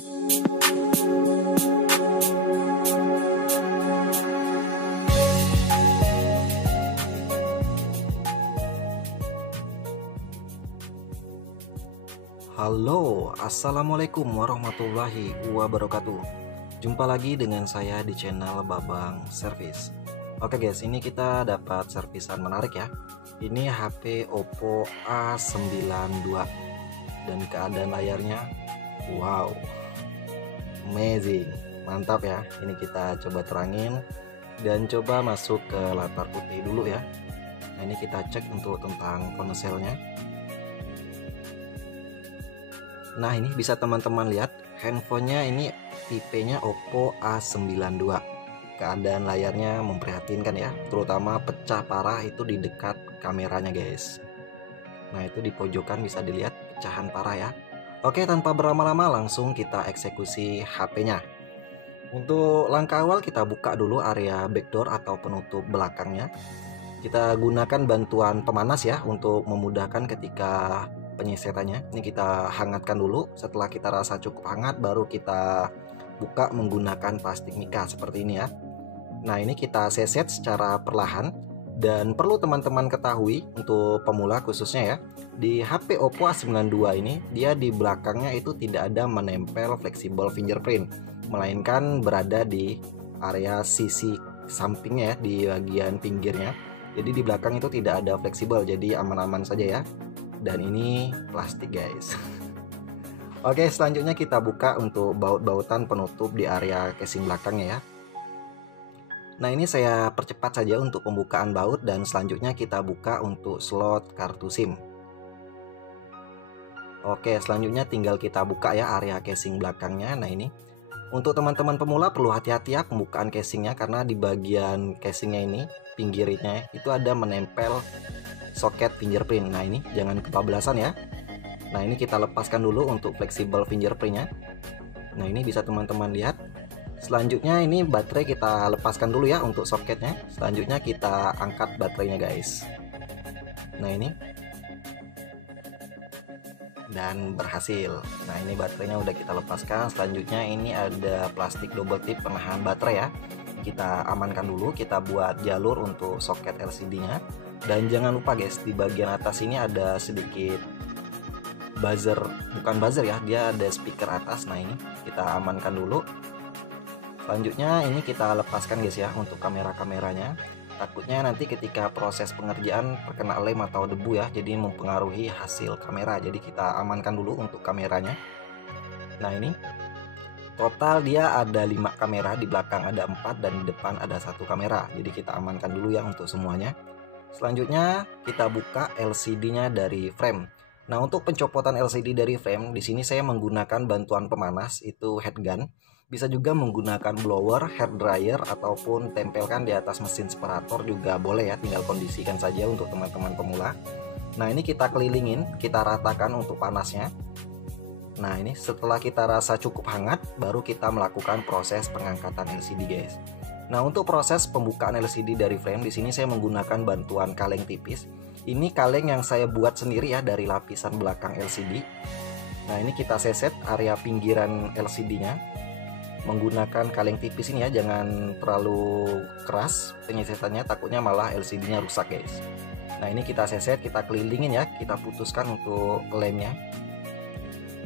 Halo, assalamualaikum warahmatullahi wabarakatuh. Jumpa lagi dengan saya di channel Babang Service. Oke guys, ini kita dapat servisan menarik ya. Ini HP Oppo A92 dan keadaan layarnya wow, amazing, mantap ya. Ini kita coba terangin dan coba masuk ke latar putih dulu ya. Nah, ini kita cek untuk tentang ponselnya. Nah, ini bisa teman-teman lihat handphonenya ini tipenya Oppo A92. Keadaan layarnya memprihatinkan ya, terutama pecah parah itu di dekat kameranya guys. Nah, itu di pojokan bisa dilihat pecahan parah ya. Oke, tanpa berlama-lama langsung kita eksekusi HP-nya. Untuk langkah awal kita buka dulu area backdoor atau penutup belakangnya. Kita gunakan bantuan pemanas ya untuk memudahkan ketika penyesetannya. Ini kita hangatkan dulu. Setelah kita rasa cukup hangat baru kita buka menggunakan plastik mika seperti ini ya. Nah, ini kita seset secara perlahan. Dan perlu teman-teman ketahui untuk pemula khususnya ya, di HP Oppo A92 ini dia di belakangnya itu tidak ada menempel fleksibel fingerprint, melainkan berada di area sisi sampingnya ya, di bagian pinggirnya. Jadi di belakang itu tidak ada fleksibel, jadi aman-aman saja ya. Dan ini plastik guys. Oke, selanjutnya kita buka untuk baut-bautan penutup di area casing belakangnya ya. Nah, ini saya percepat saja untuk pembukaan baut dan selanjutnya kita buka untuk slot kartu SIM. Oke, selanjutnya tinggal kita buka ya area casing belakangnya. Nah, ini untuk teman-teman pemula perlu hati-hati ya pembukaan casingnya, karena di bagian casingnya ini pinggirnya itu ada menempel soket fingerprint. Nah, ini jangan kebablasan ya. Nah, ini kita lepaskan dulu untuk fleksibel fingerprintnya. Nah, ini bisa teman-teman lihat. Selanjutnya ini baterai kita lepaskan dulu ya untuk soketnya. Selanjutnya kita angkat baterainya guys. Nah, ini dan berhasil. Nah, ini baterainya udah kita lepaskan. Selanjutnya ini ada plastik double tip penahan baterai ya. Kita amankan dulu, kita buat jalur untuk soket LCD-nya. Dan jangan lupa guys, di bagian atas ini ada sedikit buzzer, bukan buzzer ya, dia ada speaker atas. Nah, ini kita amankan dulu. Selanjutnya ini kita lepaskan guys ya untuk kamera-kameranya. Takutnya nanti ketika proses pengerjaan terkena lem atau debu ya, jadi mempengaruhi hasil kamera. Jadi kita amankan dulu untuk kameranya. Nah, ini total dia ada 5 kamera, di belakang ada 4 dan di depan ada 1 kamera. Jadi kita amankan dulu ya untuk semuanya. Selanjutnya kita buka LCD-nya dari frame. Nah, untuk pencopotan LCD dari frame di sini saya menggunakan bantuan pemanas itu headgun. Bisa juga menggunakan blower, hair dryer ataupun tempelkan di atas mesin separator juga boleh ya, tinggal kondisikan saja untuk teman-teman pemula. Nah, ini kita kelilingin, kita ratakan untuk panasnya. Nah, ini setelah kita rasa cukup hangat baru kita melakukan proses pengangkatan LCD guys. Nah, untuk proses pembukaan LCD dari frame di sini saya menggunakan bantuan kaleng tipis. Ini kaleng yang saya buat sendiri ya dari lapisan belakang LCD. Nah, ini kita seset area pinggiran LCD-nya menggunakan kaleng tipis ini ya, jangan terlalu keras penyesetannya, takutnya malah LCD-nya rusak guys. Nah, ini kita seset, kita kelilingin ya, kita putuskan untuk lemnya.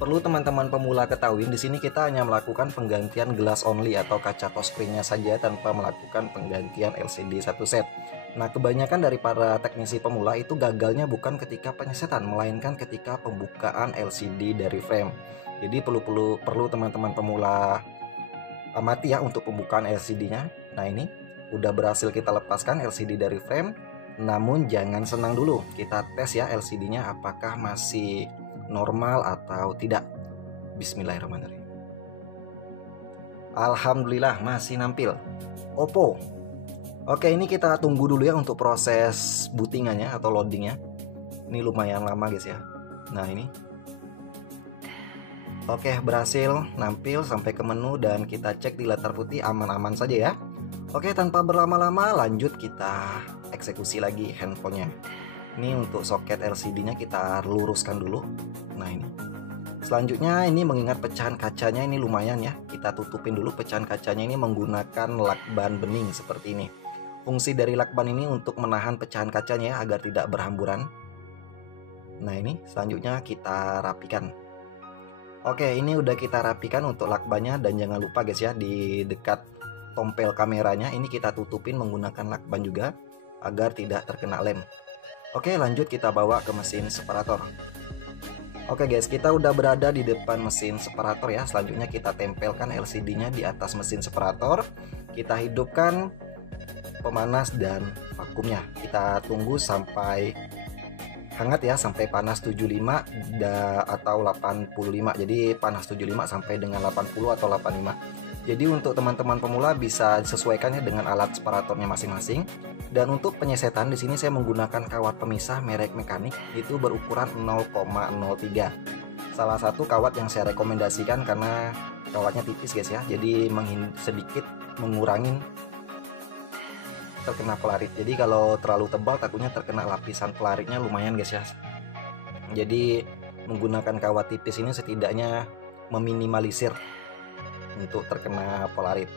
Perlu teman-teman pemula ketahui, di sini kita hanya melakukan penggantian glass only atau kaca touchscreen-nya saja tanpa melakukan penggantian LCD satu set. Nah, kebanyakan dari para teknisi pemula itu gagalnya bukan ketika penyesetan, melainkan ketika pembukaan LCD dari frame. Jadi perlu teman-teman pemula amati ya untuk pembukaan LCD-nya. Nah, ini udah berhasil kita lepaskan LCD dari frame. Namun jangan senang dulu, kita tes ya LCD-nya apakah masih normal atau tidak. Bismillahirrahmanirrahim. Alhamdulillah masih nampil Oppo. Oke, ini kita tunggu dulu ya untuk proses bootingannya atau loadingnya. Ini lumayan lama guys ya. Nah, ini oke, berhasil nampil sampai ke menu dan kita cek di latar putih aman-aman saja ya. Oke, tanpa berlama-lama lanjut kita eksekusi lagi handphonenya. Ini untuk soket LCD-nya kita luruskan dulu. Nah, ini Selanjutnya ini mengingat pecahan kacanya ini lumayan ya, kita tutupin dulu pecahan kacanya ini menggunakan lakban bening seperti ini. Fungsi dari lakban ini untuk menahan pecahan kacanya ya, agar tidak berhamburan. Nah ini selanjutnya kita rapikan. Oke, ini udah kita rapikan untuk lakbannya, dan jangan lupa guys ya, di dekat tompel kameranya ini kita tutupin menggunakan lakban juga agar tidak terkena lem. Oke, lanjut kita bawa ke mesin separator. Oke guys, kita udah berada di depan mesin separator ya. Selanjutnya kita tempelkan LCD-nya di atas mesin separator. Kita hidupkan pemanas dan vakumnya. Kita tunggu sampai hangat ya, sampai panas 75 atau 85. Jadi panas 75 sampai dengan 80 atau 85. Jadi untuk teman-teman pemula bisa disesuaikannya dengan alat separatornya masing-masing. Dan untuk penyesetan di sini saya menggunakan kawat pemisah merek Mekanik, itu berukuran 0,03. Salah satu kawat yang saya rekomendasikan karena kawatnya tipis guys ya. Jadi sedikit mengurangi terkena pelarit. Jadi kalau terlalu tebal takutnya terkena lapisan pelaritnya lumayan guys ya. Jadi menggunakan kawat tipis ini setidaknya meminimalisir untuk terkena polarit.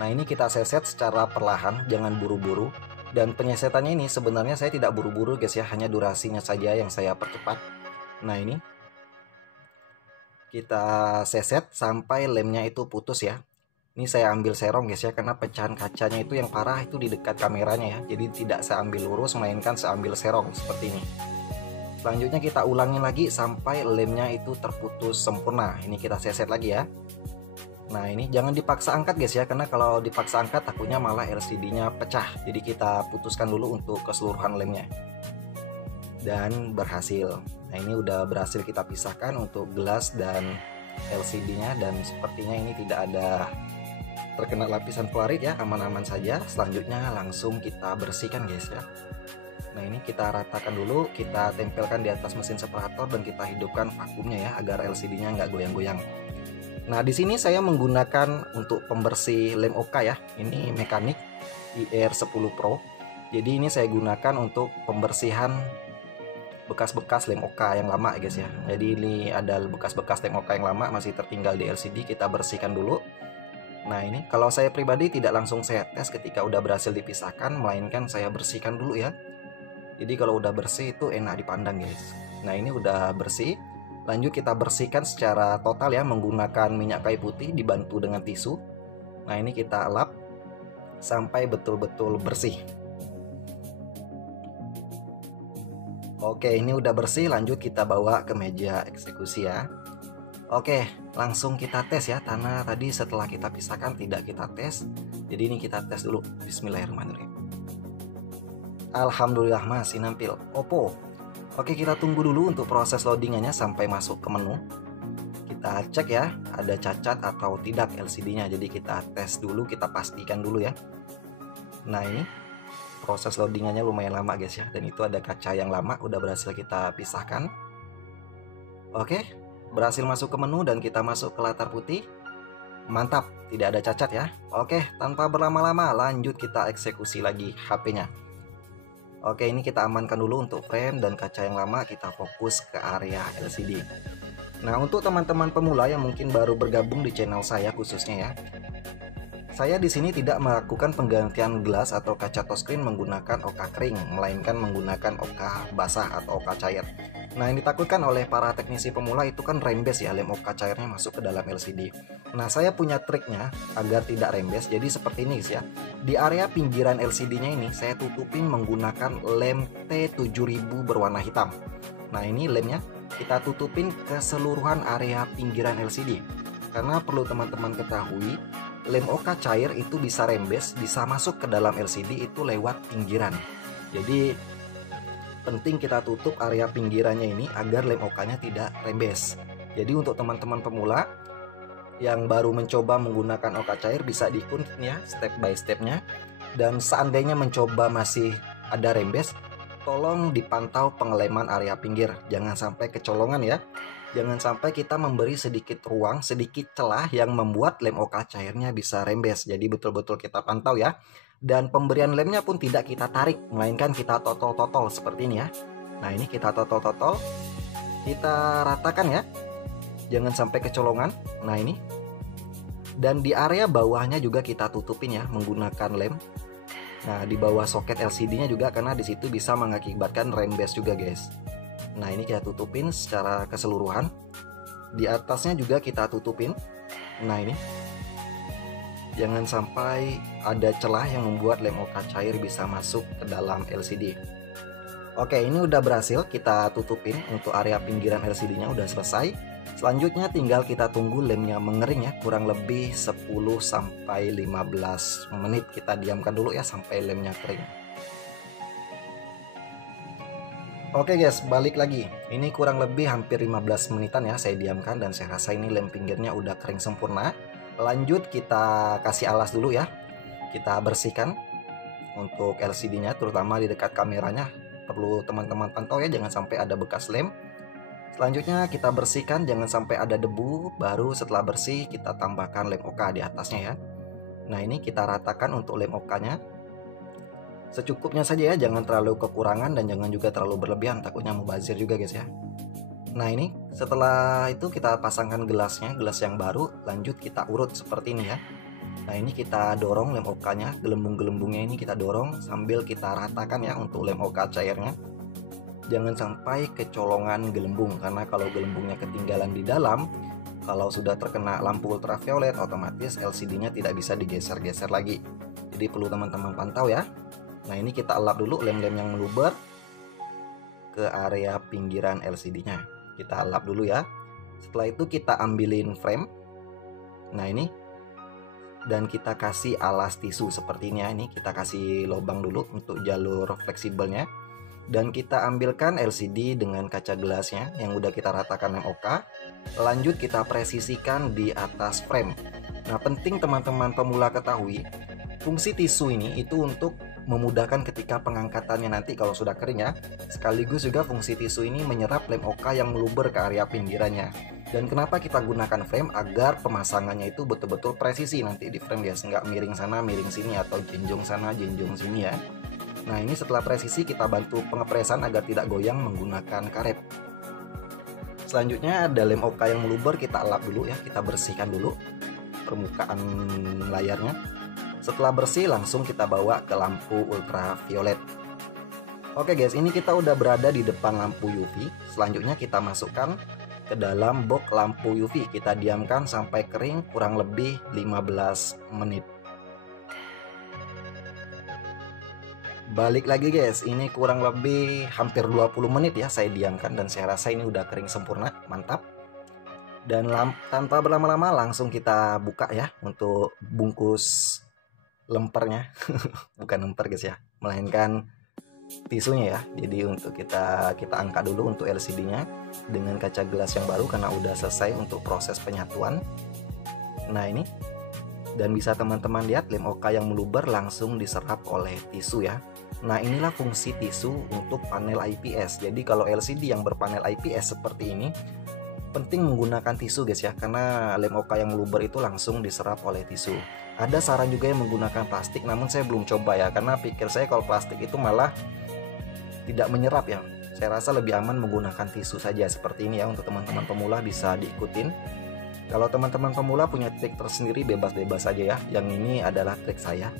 Nah ini kita seset secara perlahan, jangan buru-buru. Dan penyesetannya ini sebenarnya saya tidak buru-buru guys ya, hanya durasinya saja yang saya percepat. Nah ini kita seset sampai lemnya itu putus ya. Ini saya ambil serong guys ya, karena pecahan kacanya itu yang parah itu di dekat kameranya ya. Jadi tidak saya ambil lurus, melainkan saya ambil serong seperti ini. Selanjutnya kita ulangi lagi sampai lemnya itu terputus sempurna. Ini kita seset lagi ya. Nah ini jangan dipaksa angkat guys ya, karena kalau dipaksa angkat takutnya malah LCD-nya pecah. Jadi kita putuskan dulu untuk keseluruhan lemnya. Dan berhasil. Nah ini udah berhasil kita pisahkan untuk gelas dan LCD-nya, dan sepertinya ini tidak ada terkena lapisan pelarit ya, aman-aman saja. Selanjutnya langsung kita bersihkan guys ya. Nah ini kita ratakan dulu, kita tempelkan di atas mesin separator dan kita hidupkan vakumnya ya, agar LCD-nya nggak goyang-goyang. Nah di sini saya menggunakan untuk pembersih lem OK ya, ini Mekanik IR10 Pro. Jadi ini saya gunakan untuk pembersihan bekas-bekas lem OK yang lama guys ya. Jadi ini ada bekas-bekas lem OK yang lama masih tertinggal di LCD, kita bersihkan dulu. Nah ini kalau saya pribadi tidak langsung saya tes ketika udah berhasil dipisahkan, melainkan saya bersihkan dulu ya. Jadi kalau udah bersih itu enak dipandang guys. Nah ini udah bersih. Lanjut kita bersihkan secara total ya, menggunakan minyak kayu putih dibantu dengan tisu. Nah ini kita lap sampai betul-betul bersih. Oke ini udah bersih, lanjut kita bawa ke meja eksekusi ya. Oke langsung kita tes ya, karena tadi setelah kita pisahkan tidak kita tes. Jadi ini kita tes dulu. Bismillahirrahmanirrahim. Alhamdulillah masih nampil Oppo. Oke kita tunggu dulu untuk proses loadingannya sampai masuk ke menu. Kita cek ya ada cacat atau tidak LCD-nya. Jadi kita tes dulu, kita pastikan dulu ya. Nah ini proses loadingannya lumayan lama guys ya, dan itu ada kaca yang lama udah berhasil kita pisahkan. Oke berhasil masuk ke menu dan kita masuk ke latar putih. Mantap, tidak ada cacat ya. Oke tanpa berlama-lama lanjut kita eksekusi lagi HP-nya. Oke ini kita amankan dulu untuk frame dan kaca yang lama, kita fokus ke area LCD. Nah untuk teman-teman pemula yang mungkin baru bergabung di channel saya khususnya ya, saya di sini tidak melakukan penggantian gelas atau kaca touchscreen menggunakan OK kering, melainkan menggunakan OK basah atau OK cair. Nah yang ditakutkan oleh para teknisi pemula itu kan rembes ya, lem OK cairnya masuk ke dalam LCD. Nah saya punya triknya agar tidak rembes, jadi seperti ini guys ya. Di area pinggiran LCD-nya ini saya tutupin menggunakan lem T7000 berwarna hitam. Nah ini lemnya kita tutupin keseluruhan area pinggiran LCD. Karena perlu teman-teman ketahui, lem OK cair itu bisa rembes, bisa masuk ke dalam LCD itu lewat pinggiran. Jadi penting kita tutup area pinggirannya ini agar lem OK-nya tidak rembes. Jadi untuk teman-teman pemula yang baru mencoba menggunakan OK cair bisa diikutin ya step by stepnya. Dan seandainya mencoba masih ada rembes, tolong dipantau pengeleman area pinggir, jangan sampai kecolongan ya. Jangan sampai kita memberi sedikit ruang, sedikit celah yang membuat lem OK cairnya bisa rembes. Jadi betul-betul kita pantau ya. Dan pemberian lemnya pun tidak kita tarik, melainkan kita totol-totol seperti ini ya. Nah ini kita totol-totol, kita ratakan ya. jangan sampai kecolongan. Nah ini, dan di area bawahnya juga kita tutupin ya menggunakan lem. Nah di bawah soket LCD-nya juga, karena di situ bisa mengakibatkan rembes juga guys. Nah ini kita tutupin secara keseluruhan. Di atasnya juga kita tutupin. Nah ini, jangan sampai ada celah yang membuat lem OK cair bisa masuk ke dalam LCD. Oke, ini udah berhasil kita tutupin untuk area pinggiran LCD-nya, udah selesai. Selanjutnya tinggal kita tunggu lemnya mengering ya, kurang lebih 10-15 menit kita diamkan dulu ya sampai lemnya kering. Oke guys, balik lagi. Ini kurang lebih hampir 15 menitan ya saya diamkan, dan saya rasa ini lem pinggirnya udah kering sempurna. Lanjut kita kasih alas dulu ya. Kita bersihkan untuk LCD-nya, terutama di dekat kameranya. Perlu teman-teman pantau ya, jangan sampai ada bekas lem. Selanjutnya kita bersihkan, jangan sampai ada debu. Baru setelah bersih kita tambahkan lem OK di atasnya ya. Nah ini kita ratakan untuk lem OK-nya. Secukupnya saja ya, jangan terlalu kekurangan dan jangan juga terlalu berlebihan, takutnya mubazir juga guys ya. Nah ini setelah itu kita pasangkan gelasnya, gelas yang baru. Lanjut kita urut seperti ini ya. Nah ini kita dorong lem OK-nya, gelembung-gelembungnya ini kita dorong sambil kita ratakan ya untuk lem OK cairnya. Jangan sampai kecolongan gelembung, karena kalau gelembungnya ketinggalan di dalam, kalau sudah terkena lampu ultraviolet, otomatis LCD-nya tidak bisa digeser-geser lagi. Jadi perlu teman-teman pantau ya. Nah ini kita elap dulu lem-lem yang meluber ke area pinggiran LCD-nya. Kita elap dulu ya. Setelah itu kita ambilin frame. Nah ini, dan kita kasih alas tisu seperti ini ya. Ini kita kasih lubang dulu untuk jalur fleksibelnya. Dan kita ambilkan LCD dengan kaca gelasnya yang udah kita ratakan lem OK. Lanjut kita presisikan di atas frame. Nah penting teman-teman pemula ketahui, fungsi tisu ini itu untuk memudahkan ketika pengangkatannya nanti kalau sudah kering ya. Sekaligus juga fungsi tisu ini menyerap lem OK yang meluber ke area pinggirannya. Dan kenapa kita gunakan frame? Agar pemasangannya itu betul-betul presisi nanti di frame ya, nggak miring sana miring sini atau jenjong sana jenjong sini ya. Nah ini setelah presisi kita bantu pengepresan agar tidak goyang menggunakan karet. Selanjutnya ada lem OK yang meluber, kita elap dulu ya, kita bersihkan dulu permukaan layarnya. Setelah bersih langsung kita bawa ke lampu ultraviolet. Oke guys, ini kita udah berada di depan lampu UV. Selanjutnya kita masukkan ke dalam box lampu UV. Kita diamkan sampai kering kurang lebih 15 menit. Balik lagi guys, ini kurang lebih hampir 20 menit ya saya diamkan, dan saya rasa ini udah kering sempurna, mantap. Dan tanpa berlama-lama langsung kita buka ya untuk bungkus lempernya. Bukan lemper guys ya, melainkan tisunya ya. Jadi untuk kita angkat dulu untuk LCD-nya dengan kaca gelas yang baru karena udah selesai untuk proses penyatuan. Nah ini, dan bisa teman-teman lihat lem OK yang meluber langsung diserap oleh tisu ya. Nah inilah fungsi tisu untuk panel IPS. Jadi kalau LCD yang berpanel IPS seperti ini, penting menggunakan tisu guys ya, karena lem OK yang meluber itu langsung diserap oleh tisu. Ada saran juga yang menggunakan plastik, namun saya belum coba ya, karena pikir saya kalau plastik itu malah tidak menyerap ya. Saya rasa lebih aman menggunakan tisu saja seperti ini ya. Untuk teman-teman pemula bisa diikutin. Kalau teman-teman pemula punya trik tersendiri, bebas-bebas saja ya. Yang ini adalah trik saya.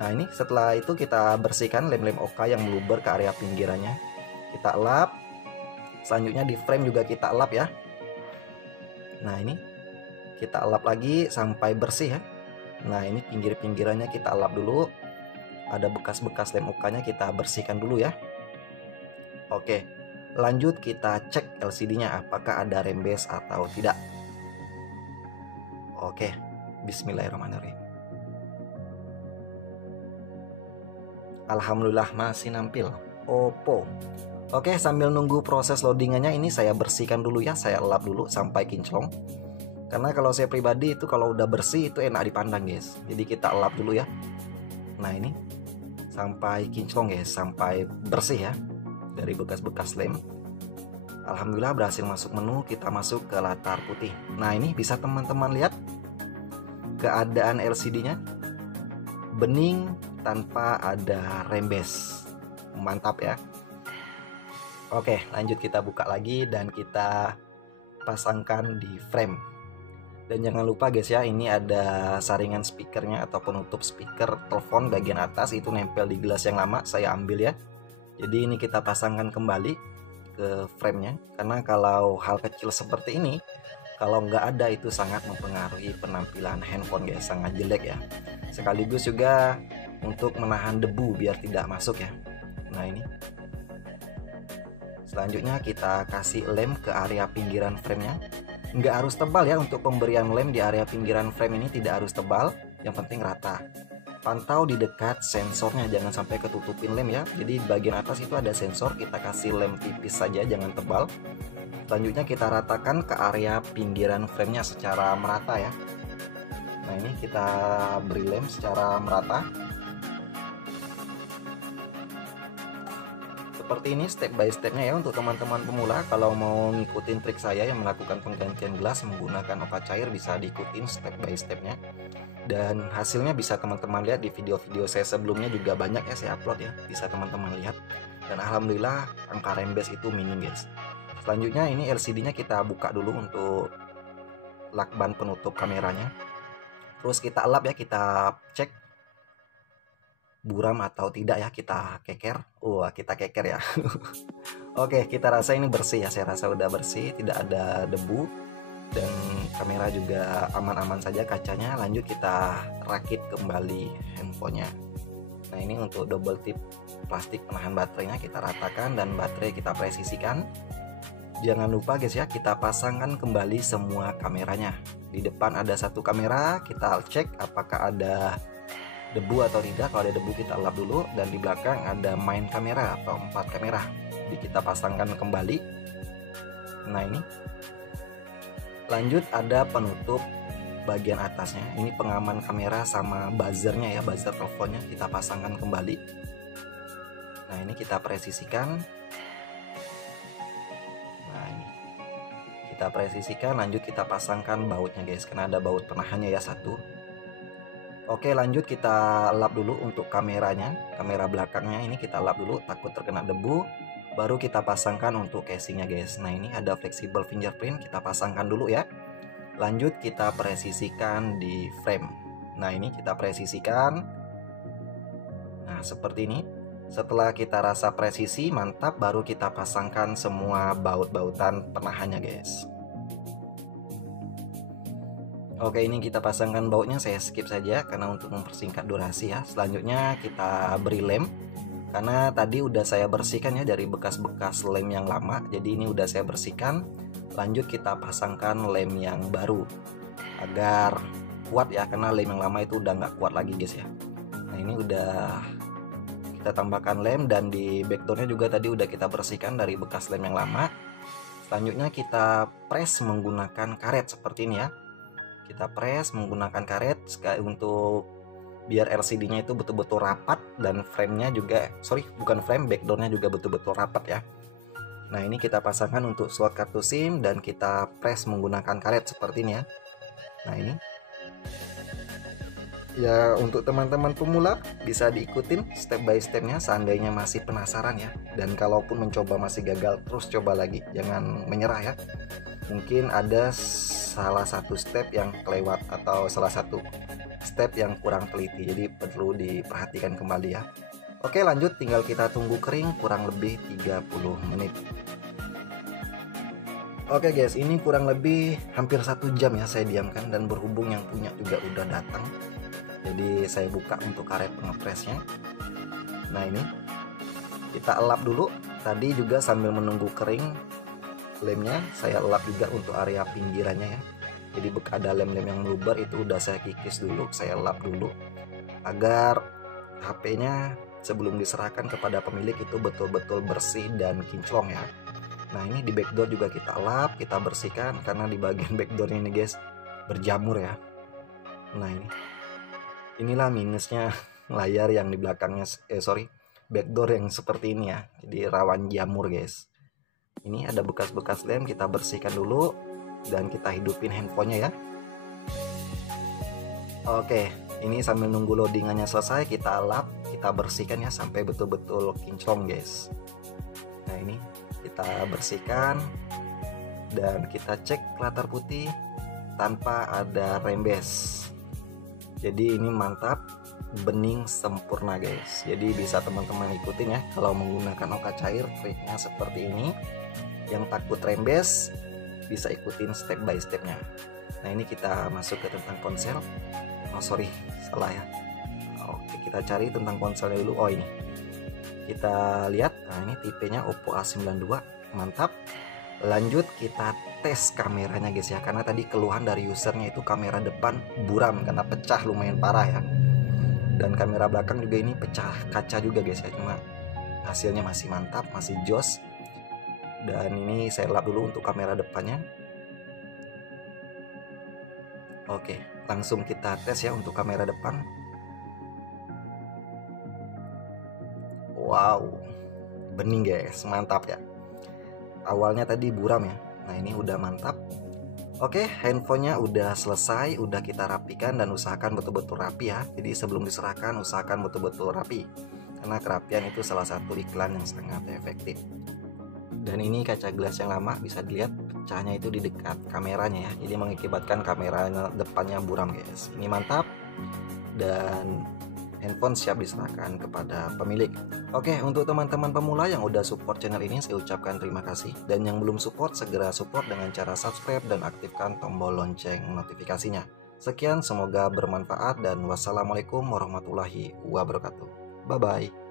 Nah ini setelah itu kita bersihkan lem-lem OK yang meluber ke area pinggirannya. Kita elap. Selanjutnya di frame juga kita elap ya. Nah ini kita elap lagi sampai bersih ya. Nah ini pinggir-pinggirannya kita elap dulu. Ada bekas-bekas lem OK-nya kita bersihkan dulu ya. Oke, lanjut kita cek LCD-nya apakah ada rembes atau tidak. Oke, bismillahirrahmanirrahim. Alhamdulillah masih nampil. Oppo. Oke, sambil nunggu proses loadingannya ini saya bersihkan dulu ya, saya elap dulu sampai kinclong. Karena kalau saya pribadi itu kalau udah bersih itu enak dipandang guys. Jadi kita elap dulu ya. Nah ini sampai kinclong guys, sampai bersih ya dari bekas-bekas lem. Alhamdulillah berhasil masuk menu, kita masuk ke latar putih. Nah ini bisa teman-teman lihat keadaan LCD-nya bening tanpa ada rembes. Mantap ya. Oke, lanjut kita buka lagi dan kita pasangkan di frame. Dan jangan lupa guys ya, ini ada saringan speakernya atau penutup speaker telepon bagian atas itu nempel di gelas yang lama, saya ambil ya. Jadi ini kita pasangkan kembali ke framenya, karena kalau hal kecil seperti ini kalau nggak ada itu sangat mempengaruhi penampilan handphone guys, sangat jelek ya. Sekaligus juga untuk menahan debu biar tidak masuk ya. Nah ini. Selanjutnya kita kasih lem ke area pinggiran framenya. Nggak harus tebal ya, untuk pemberian lem di area pinggiran frame ini tidak harus tebal, yang penting rata. Pantau di dekat sensornya, jangan sampai ketutupin lem ya. Jadi di bagian atas itu ada sensor, kita kasih lem tipis saja, jangan tebal. Selanjutnya kita ratakan ke area pinggiran framenya secara merata ya. Nah ini kita beri lem secara merata. Seperti ini step by stepnya ya untuk teman-teman pemula. Kalau mau ngikutin trik saya yang melakukan penggantian gelas menggunakan obat cair, bisa diikutin step by stepnya. Dan hasilnya bisa teman-teman lihat di video-video saya sebelumnya, juga banyak ya saya upload ya, bisa teman-teman lihat. Dan alhamdulillah angka rembes itu minim guys. Selanjutnya ini LCD-nya kita buka dulu untuk lakban penutup kameranya. Terus kita elap ya, kita cek buram atau tidak ya, kita keker. Kita keker ya. Oke, kita rasa ini bersih ya, saya rasa udah bersih, tidak ada debu dan kamera juga aman-aman saja kacanya. Lanjut kita rakit kembali handphonenya. Nah ini untuk double tip plastik penahan baterainya kita ratakan dan baterai kita presisikan. Jangan lupa guys ya, kita pasangkan kembali semua kameranya. Di depan ada satu kamera, kita cek apakah ada debu atau tidak. Kalau ada debu kita lap dulu. Dan di belakang ada main kamera atau 4 kamera, jadi kita pasangkan kembali. Nah ini. Lanjut ada penutup bagian atasnya, ini pengaman kamera sama buzzernya ya, buzzer teleponnya kita pasangkan kembali. Nah ini kita presisikan. Nah ini kita presisikan, lanjut kita pasangkan bautnya guys, karena ada baut penahannya ya, satu. Oke, lanjut kita lap dulu untuk kameranya, kamera belakangnya ini kita lap dulu, takut terkena debu. Baru kita pasangkan untuk casingnya guys. Nah ini ada flexible fingerprint, kita pasangkan dulu ya. Lanjut kita presisikan di frame. Nah ini kita presisikan. Nah seperti ini. Setelah kita rasa presisi mantap, baru kita pasangkan semua baut-bautan penahannya guys. Oke, ini kita pasangkan bautnya, saya skip saja karena untuk mempersingkat durasi ya. Selanjutnya kita beri lem, karena tadi udah saya bersihkan ya dari bekas-bekas lem yang lama, jadi ini udah saya bersihkan. Lanjut kita pasangkan lem yang baru agar kuat ya, karena lem yang lama itu udah nggak kuat lagi guys ya. Nah ini udah kita tambahkan lem, dan di backdoornya juga tadi udah kita bersihkan dari bekas lem yang lama. Selanjutnya kita press menggunakan karet seperti ini ya. Kita press menggunakan karet untuk biar LCD-nya itu betul-betul rapat, dan frame-nya juga, backdoornya juga betul-betul rapat ya. Nah ini kita pasangkan untuk slot kartu SIM dan kita press menggunakan karet seperti ini ya. Nah ini ya, untuk teman-teman pemula bisa diikutin step by stepnya seandainya masih penasaran ya. Dan kalaupun mencoba masih gagal, terus coba lagi, jangan menyerah ya. Mungkin ada salah satu step yang kelewat atau salah satu step yang kurang teliti, jadi perlu diperhatikan kembali ya. Oke, lanjut tinggal kita tunggu kering kurang lebih 30 menit. Oke guys, ini kurang lebih hampir 1 jam ya saya diamkan, dan berhubung yang punya juga udah datang, jadi saya buka untuk karet pengepresnya. Nah ini kita elap dulu, tadi juga sambil menunggu kering lemnya saya elap juga untuk area pinggirannya ya. Jadi ada lem-lem yang meluber itu udah saya kikis dulu, saya elap dulu agar HP-nya sebelum diserahkan kepada pemilik itu betul-betul bersih dan kinclong ya. Nah ini di backdoor juga kita elap, kita bersihkan, karena di bagian backdoornya ini guys berjamur ya. Nah inilah minusnya layar yang di belakangnya, backdoor yang seperti ini ya, jadi rawan jamur guys. Ini ada bekas-bekas lem, kita bersihkan dulu dan kita hidupin handphonenya ya. Oke, ini sambil nunggu loadingannya selesai, kita lap, kita bersihkan ya sampai betul-betul kinclong guys. Nah ini kita bersihkan. dan kita cek latar putih tanpa ada rembes. Jadi ini mantap, bening sempurna guys. Jadi bisa teman-teman ikutin ya kalau menggunakan oka cair, triknya seperti ini. Yang takut rembes bisa ikutin step by stepnya. Nah ini kita masuk ke tentang ponsel. Oh sorry, salah ya. Oke, kita cari tentang ponselnya dulu. Oh ini, kita lihat. Nah ini tipenya Oppo A92, mantap. Lanjut kita tes kameranya guys ya, karena tadi keluhan dari usernya itu kamera depan buram karena pecah lumayan parah ya, dan kamera belakang juga ini pecah kaca juga guys ya, cuma hasilnya masih mantap, masih jos. Dan ini saya lap dulu untuk kamera depannya. Oke, langsung kita tes ya untuk kamera depan. Wow, bening guys, mantap ya. Awalnya tadi buram ya, nah ini udah mantap. Oke, handphonenya udah selesai, udah kita rapikan dan usahakan betul-betul rapi ya. Jadi sebelum diserahkan usahakan betul-betul rapi, karena kerapian itu salah satu iklan yang sangat efektif. Dan ini kaca gelas yang lama bisa dilihat pecahnya itu di dekat kameranya ya, jadi mengakibatkan kameranya depannya buram guys. Ini mantap dan handphone siap diserahkan kepada pemilik. Oke, untuk teman-teman pemula yang udah support channel ini saya ucapkan terima kasih, dan yang belum support segera support dengan cara subscribe dan aktifkan tombol lonceng notifikasinya. Sekian, semoga bermanfaat dan wassalamualaikum warahmatullahi wabarakatuh. Bye bye.